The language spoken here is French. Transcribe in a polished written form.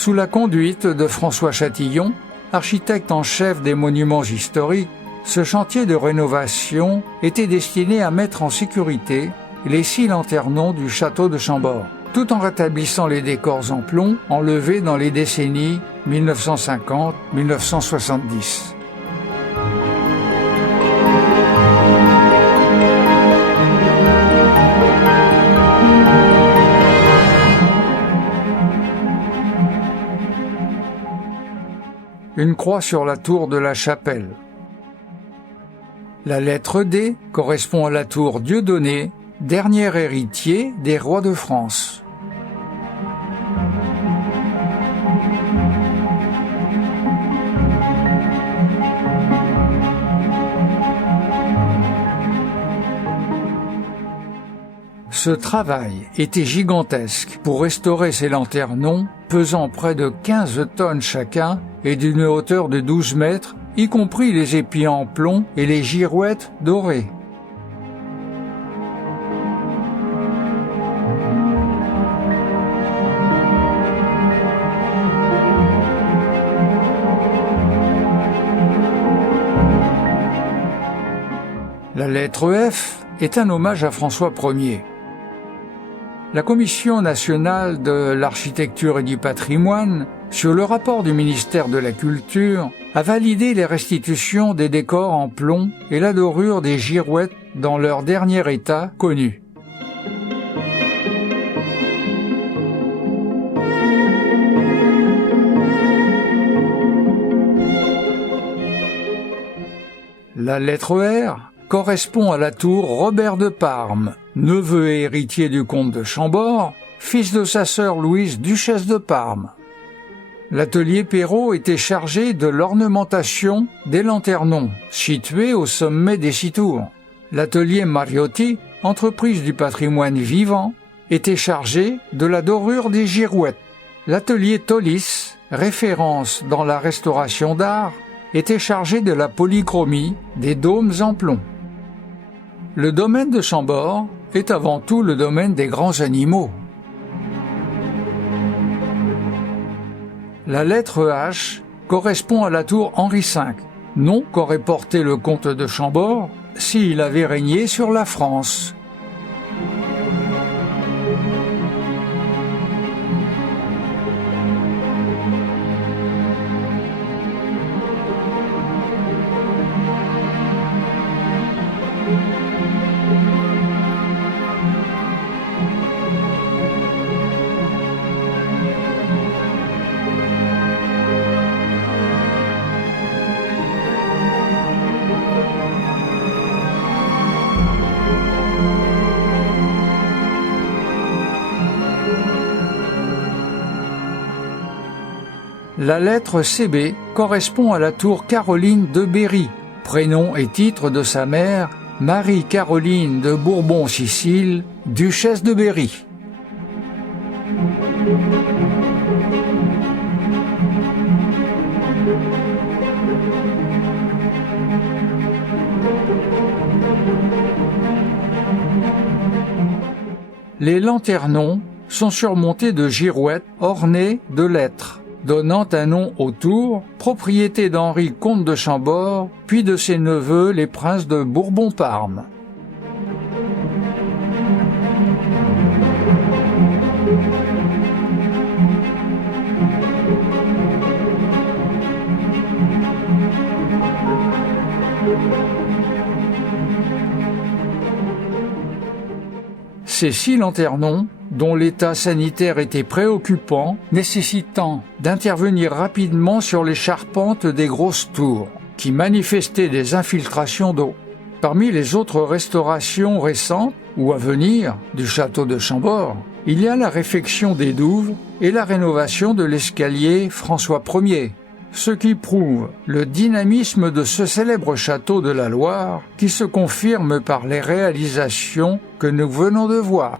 Sous la conduite de François Chatillon, architecte en chef des monuments historiques, ce chantier de rénovation était destiné à mettre en sécurité les 6 lanternons du château de Chambord, tout en rétablissant les décors en plomb enlevés dans les décennies 1950-1970. Une croix sur la tour de la chapelle. La lettre D correspond à la tour Dieudonné, dernier héritier des rois de France. Ce travail était gigantesque pour restaurer ces lanternons pesant près de 15 tonnes chacun et d'une hauteur de 12 mètres, y compris les épis en plomb et les girouettes dorées. La lettre F est un hommage à François Ier. La Commission nationale de l'architecture et du patrimoine, sur le rapport du ministère de la Culture, a validé les restitutions des décors en plomb et la dorure des girouettes dans leur dernier état connu. La lettre R correspond à la tour Robert de Parme, neveu et héritier du comte de Chambord, fils de sa sœur Louise, duchesse de Parme. L'atelier Perrault était chargé de l'ornementation des lanternons, situés au sommet des 6 tours. L'atelier Mariotti, entreprise du patrimoine vivant, était chargé de la dorure des girouettes. L'atelier Tollis, référence dans la restauration d'art, était chargé de la polychromie des dômes en plomb. Le domaine de Chambord est avant tout le domaine des grands animaux. La lettre H correspond à la tour Henri V, nom qu'aurait porté le comte de Chambord s'il avait régné sur la France. La lettre CB correspond à la tour Caroline de Berry, prénom et titre de sa mère, Marie-Caroline de Bourbon-Sicile, duchesse de Berry. Les lanternons sont surmontés de girouettes ornées de lettres, donnant un nom aux tours, propriété d'Henri comte de Chambord, puis de ses neveux les princes de Bourbon-Parme. Ces 6 lanternons, dont l'état sanitaire était préoccupant, nécessitant d'intervenir rapidement sur les charpentes des grosses tours, qui manifestaient des infiltrations d'eau. Parmi les autres restaurations récentes, ou à venir, du château de Chambord, il y a la réfection des douves et la rénovation de l'escalier François Ier, ce qui prouve le dynamisme de ce célèbre château de la Loire qui se confirme par les réalisations que nous venons de voir.